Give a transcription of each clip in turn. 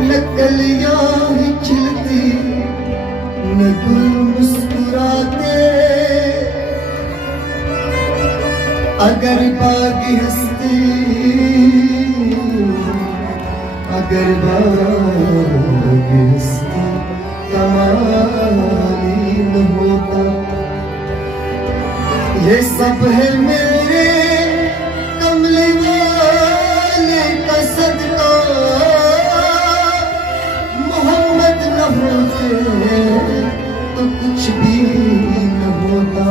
न कलियां ही खिलती न गुल मुस्कुराते, अगर बाग हंसती अगर बाग हंसती कमाली न होता। ये सब है मेरे कमले वाले का सदका, मोहम्मद न होते तो कुछ भी न होता।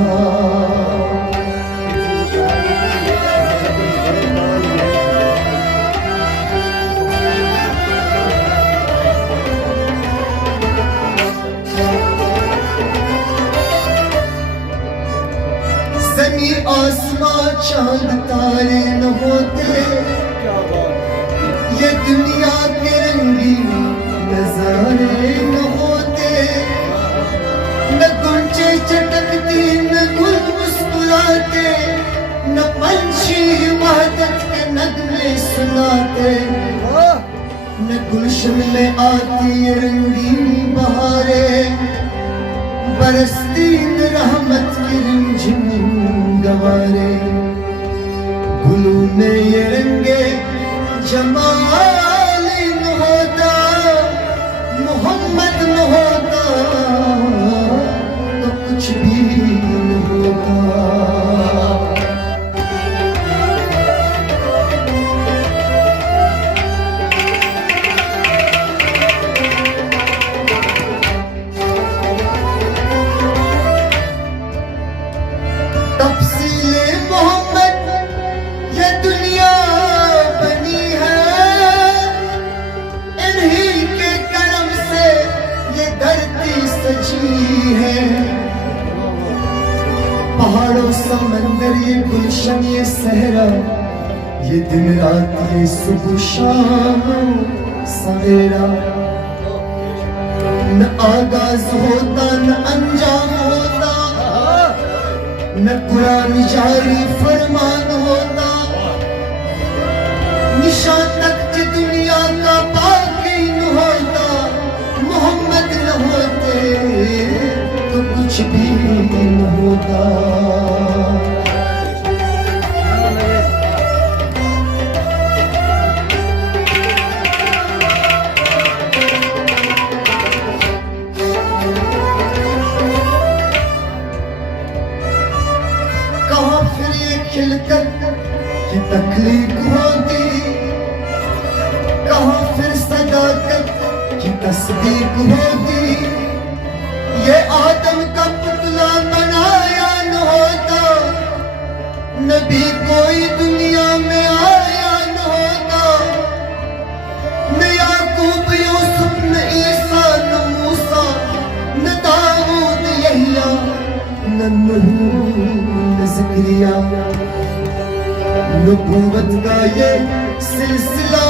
ज़मीं आसमां चांद तारे न होते, ये दुनिया के रंगीन नजारे न होते, न गुंजे चटकती न गुल मुस्कुराते, न पंछी वहदत के नगमे सुनाते, न गुलशन में आती रंगीन बहारें, बरसती न रहमत की रिमझिम गवारे। गुलों में ये रंगे जमाल न होता, मोहम्मद न होता तो कुछ भी न होता। तफसीले मोहम्मद ये दुनिया बनी है, इन्हीं के करम से ये धरती सजी है। पहाड़ों समंदर ये गुलशन ये सहरा, ये दिन रात ये सुबह शाम सवेरा, न आगाज होता न अंजाम होता, न कुरान जारी फरमान होता, निशान तक दुनिया का बाकी न होता, मोहम्मद न होते तो कुछ भी न होता। खिलकर की तकलीफ होती, कहाँ फिर सदाकत की तस्दीक होती, ये आदम का पुतला बनाया न होता, नबी कोई दुनिया में आया न होता, न याकूब यूसुफ न ईसा न मूसा न दाऊद यहिया न नूह न ज़करिया, नबूवत का ये सिलसिला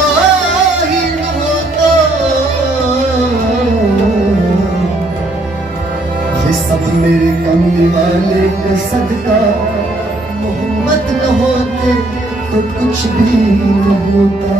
ही न होता। ये सब मेरे कमले वाले का सदका, मोहम्मद न होते तो कुछ भी न होता।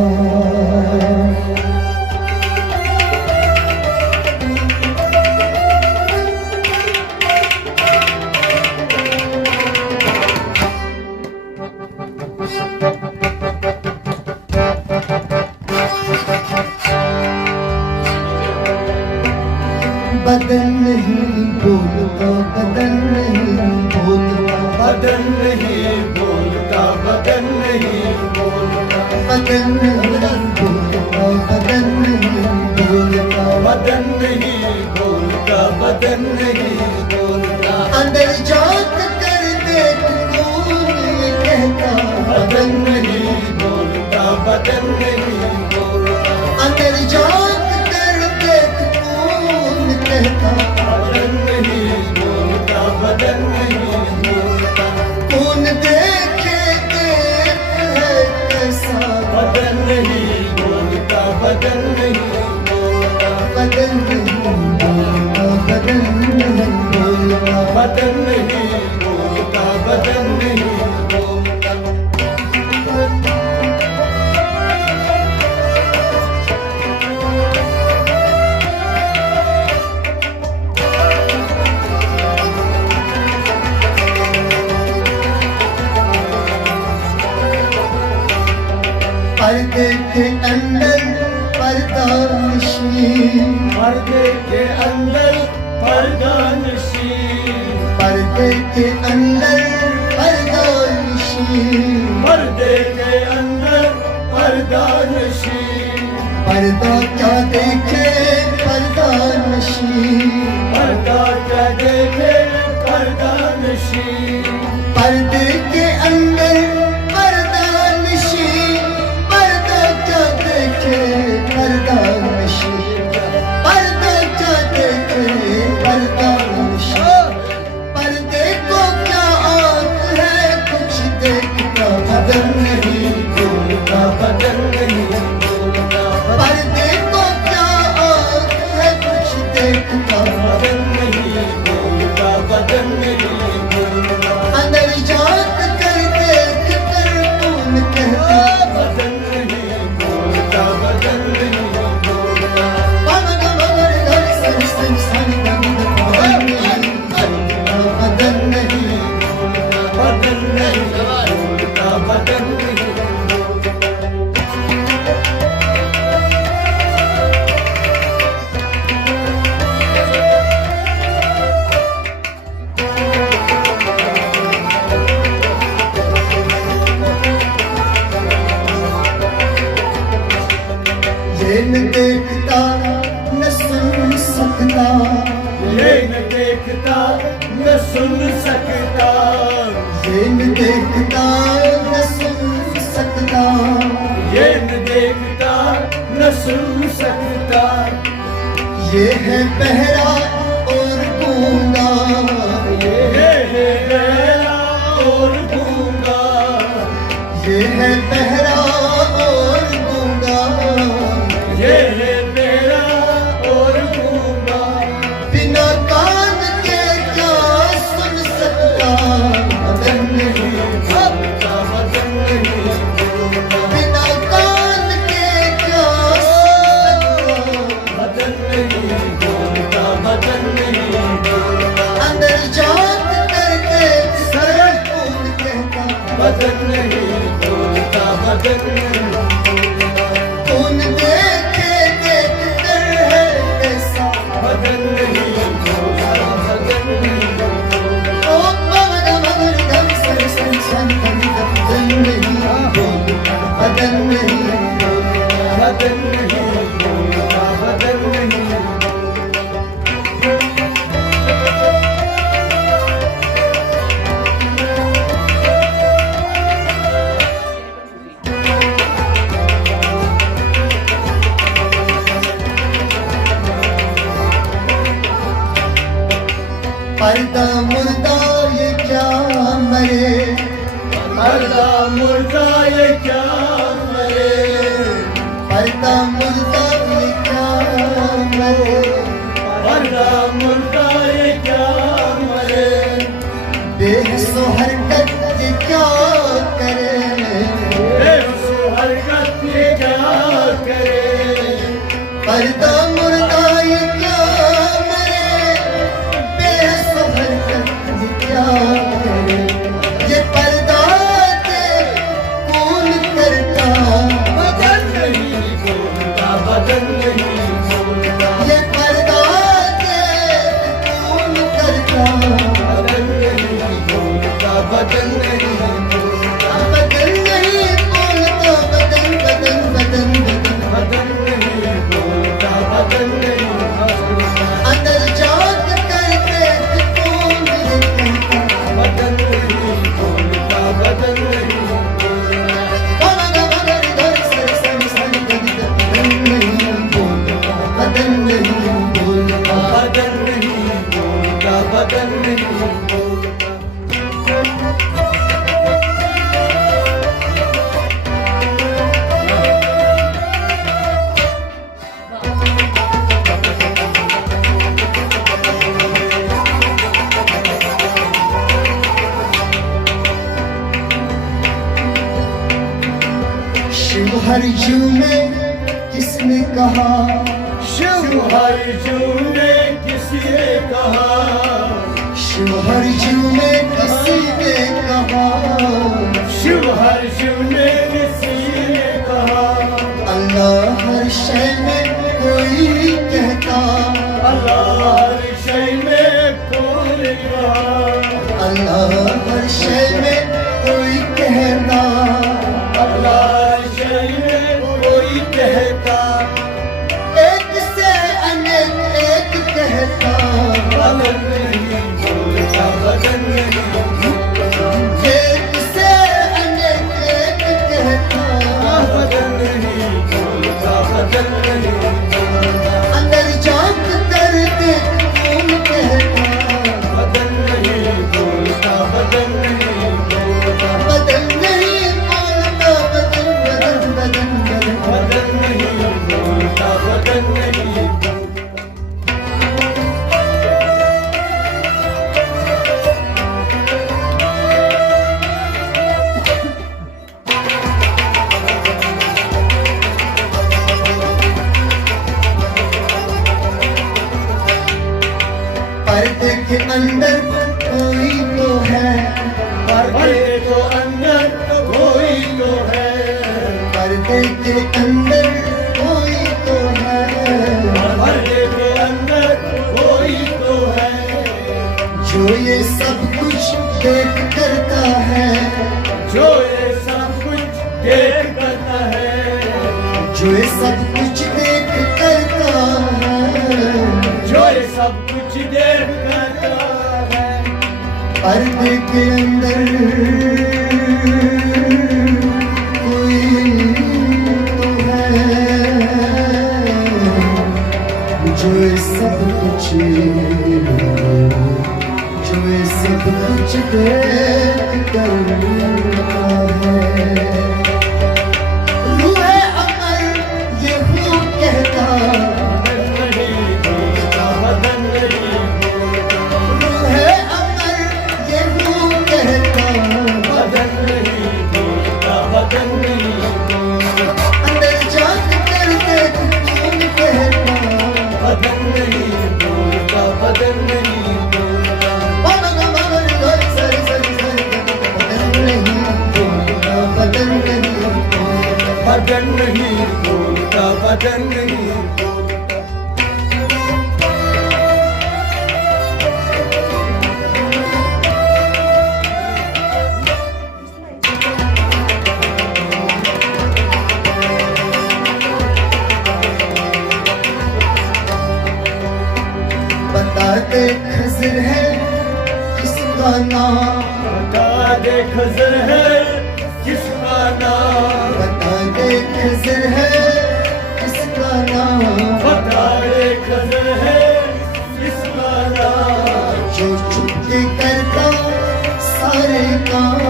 बदन नहीं बोलता बदन नहीं बोलता, बदन नहीं बोलता बदन नहीं बोलता, बदन नहीं बोलता बदन नहीं बोलता, बदन नहीं बोलता बदन नहीं बोलता, अंदर जात कर देख कौन कहता, बदन नहीं बोलता बदन नहीं बोलता, अंदर जात कर देख कौन कहता, बदन नहीं बोलता बदन नहीं बोलता, कौन देखे देख है कैसा, बदन नहीं बोलता बदन नहीं बोलता, बदन नहीं बोलता बदन नहीं बोलता, बदन नहीं बोलता बदन नहीं बोलता। अंदर पर्दानशी, पर्दे के अंदर पर्दानशी, पर्दे के अंदर पर्दानशी, पर्दे के अंदर पर्दानशी, पर्दा क्या देखे पर्दानशी, पर्दा क्या देखे पर्दानशी, पर्दे के अंदर पर्दानशी, पर्दा क्या देखे पर्दानशी, पर्दा क्या देखे पर्दानशी, पर्दे को क्या आंख है कुछ देखता बदन नहीं, बोलता बदन नहीं, बोलता पर्दे को क्या आंख है कुछ देखता बदन नहीं, बोलता बदन नहीं, बोलता अंदर जात कर देख कर कौन कहता बदन नहीं, बोलता बदन नहीं, बोलता पवन मगर धर सर सर सन बदन नहीं, बदन नहीं, बोलता बदन नहीं। ये न देखता न सुन सकता, ये न देखता न सुन सकता, ये न देखता न सुन सकता, ये न देखता न सुन सकता, ये है बहरा और गूंगा, ये है बहरा और गूंगा, ये है बहरा और गूंगा, ये है बहरा और गूंगा, बिना कान के क्या सुन सकता बदन नहीं, बोलता बदन नहीं, बोलता बिना कान के क्या सुन सकता बदन नहीं, बोलता बदन नहीं, बोलता अंदर जात करके सर कौन कहता बदन नहीं, बोलता बदन नहीं, कौन देखे देख कर है ऐसा बदन नहीं, बोलता बदन नहीं, ओ पवन मगर धम सर सन सन बदन नहीं, बदन नहीं, बदन नहीं, बोलता बदन नहीं। पर्दा मुर्दा ये क्या मरे, पर्दा मुर्दा ये क्या मरे, पर्दा मुर्दा ये क्या मरे, पर्दा मुर्दा ये क्या मरे, बेहसो हरकत ये क्या करे, बेसो हरकत ये क्या करे, पर्दा मुर्दा ये क्या मरे, बेहसो हरकत ये क्या करे, ये पर्दा के कौन करता बदन नहीं, बोलता बदन नहीं, बोलता ये पर्दा के कौन करता बदन नहीं, बोलता बदन नहीं, बोलता बदन नहीं बोलता बदन बदन बदन बदन बदन नहीं, बोलता बदन नहीं, बोलता अंदर जात करके कौन कहता बदन नहीं, बोलता बदन नहीं, बोलता पवन मगर धर सर सन सन बदन नहीं बोलता बदन नहीं बोलता बदन नहीं, बोलता बदन नहीं, बोलता शिव हर जू में किसने कहा शिव हर जू ने किसी ने कहा, शिव हर जू में किसी ने कहा शिव हर जू ने किसी ने कहा, अल्लाह अल्लाह हर शय में कोई कहता, अल्लाह हर शय में कोई कहा, अल्लाह हर शय में कोई कहता, अल्लाह हर शय में कोई कहता, एक से अनेक एक कहता, बदन नहीं बोलता, बदन नहीं बोलता, एक से अनेक एक कहता, बदन नहीं बोलता, बदन नहीं बोलता, अंदर झांक कर देख कौन कहता, बदन नहीं बोलता, बदन नहीं बोलता, बदन नहीं बोलता, बदन बदन बदन बदन बदन नहीं बोलता, बदन नहीं बोलता। पर्दे के अंदर कोई तो है, पर्दे को अंदर कोई तो है, पर्दे के अंदर कोई तो है, पर्दे के अंदर कोई तो है, जो ये सब कुछ देख करता है, जो ये सब कुछ देख करता है, जो ये सब कुछ देख करता है, जो ये सब कुछ देख करता है, पर्दे के अंदर कोई तो है, जो ये सब कुछ देख करता है। रूहे अमर ये हूँ कहता, बदन नहीं बोलता, बदन नहीं बोलता, रूहे अमर ये हूँ कहता, बदन नहीं बोलता, बदन नहीं बोलता, अंदर झांक कर देख कौन कहता, बदन नहीं बोलता, बदन नहीं बोलता, बदन नहीं बोलता, बदन नहीं बोलता, बदन नहीं बोलता। बता दे खज़र है किसका नाम, बता दे खज़र है किसका नाम, बता दे खज़र है किसका नाम, बता दे खज़र है किसका नाम, जो चुपके करता सारे काम,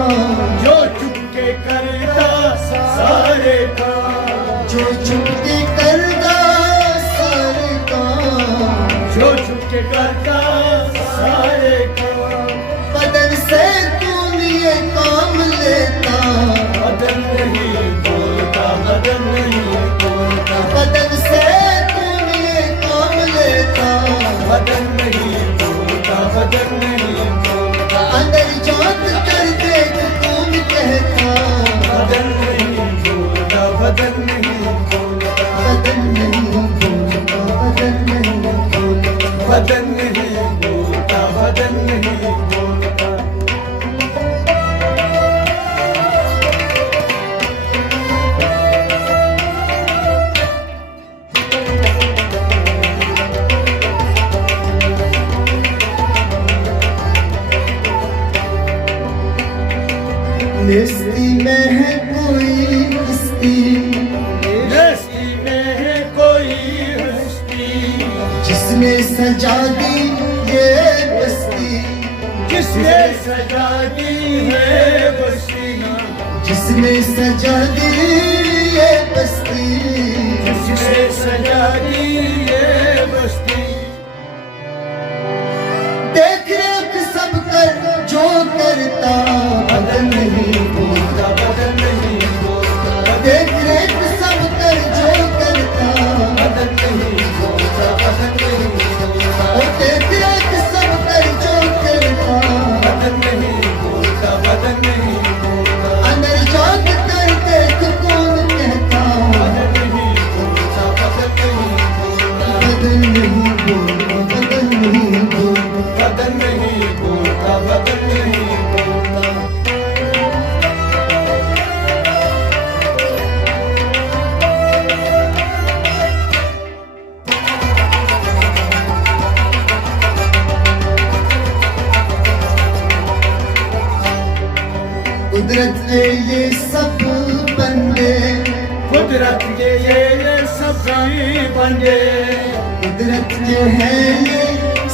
जो चुपके करता सारे काम, जो चुपके करता सारे काम, जो चुपके करता सारे काम, बदन से तुम ये काम लेता, बदन नहीं बोलता, बदन नहीं बोलता, बदन से तुम ये काम लेता, बदन नहीं बोलता, बदन नहीं बोलता, अंदर झांक कर देख कौन कहता, बदन नहीं बोलता, बदन नहीं बोलता, बदन नहीं बोलता, बदन नहीं बोलता, बदन नहीं बोलता, बदन नहीं बोलता। नेस्ती में है कोई हस्ती, नेस्ती में है कोई हस्ती, जिसने सजा दी ये बस्ती, जिसने सजा दी है बस्ती, जिसने सजा दी ये बस्ती, जिसने सजा दी है बस्ती, देख रेख सब कर जो करता, बदन नहीं बोलता, बदन नहीं बोलता, देख रेख सब कर जो करता, बदन नहीं बोलता, बदन नहीं बोलता, और देख रेख सब कर जो करता, बदन नहीं बोलता, बदन नहीं बोलता, अंदर झांक कर देख कौन कहता, बदन नहीं बदन नहीं बोलता, बदन नहीं बोलता, बदन नहीं बोलता, बदन नहीं बोलता। कुदरत के ये सब बंदे, कुदरत के ये सभी बंदे, कुदरत के हैं ये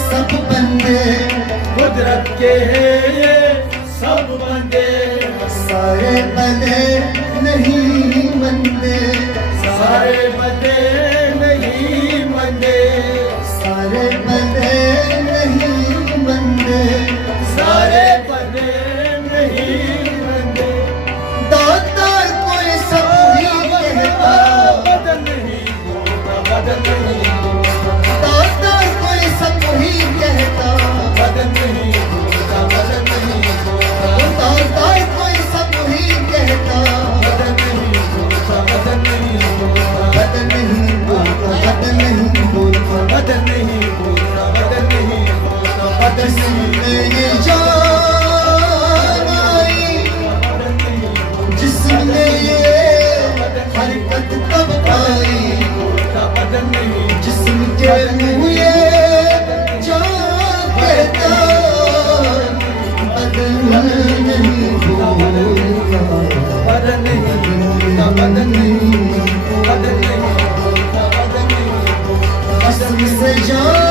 सब बंदे, कुदरत के ये सब बंदे, सारे भले नहीं मंदे, सारे बंदे नहीं मंदे, सारे भले नहीं मंदे, सारे बंदे नहीं मंदे। दाता कोई सब ही कहता, बदन नहीं बोलता, बदन नहीं बोलता, दाता कोई सब ही कहता, बदन नहीं बोलता, बदन नहीं बोलता, दाता कोई सब ही कहता, बदन नहीं बोलता, बदन नहीं बोलता, बदन नहीं बोलता, बदन नहीं बोलता, बदन नहीं बोलता, बदन नहीं बोलता, बदन नहीं जिसमें ये जान आई, बदन नहीं जिसने ये हरकत तब पाई, बोलता, बदन नहीं जिस्म के मुँह ये जान कहता, बदन नहीं बोलता, बदन नहीं बोलता, बदन नहीं, बदन नहीं बोलता, बदन नहीं बोलता, जिस्म से जान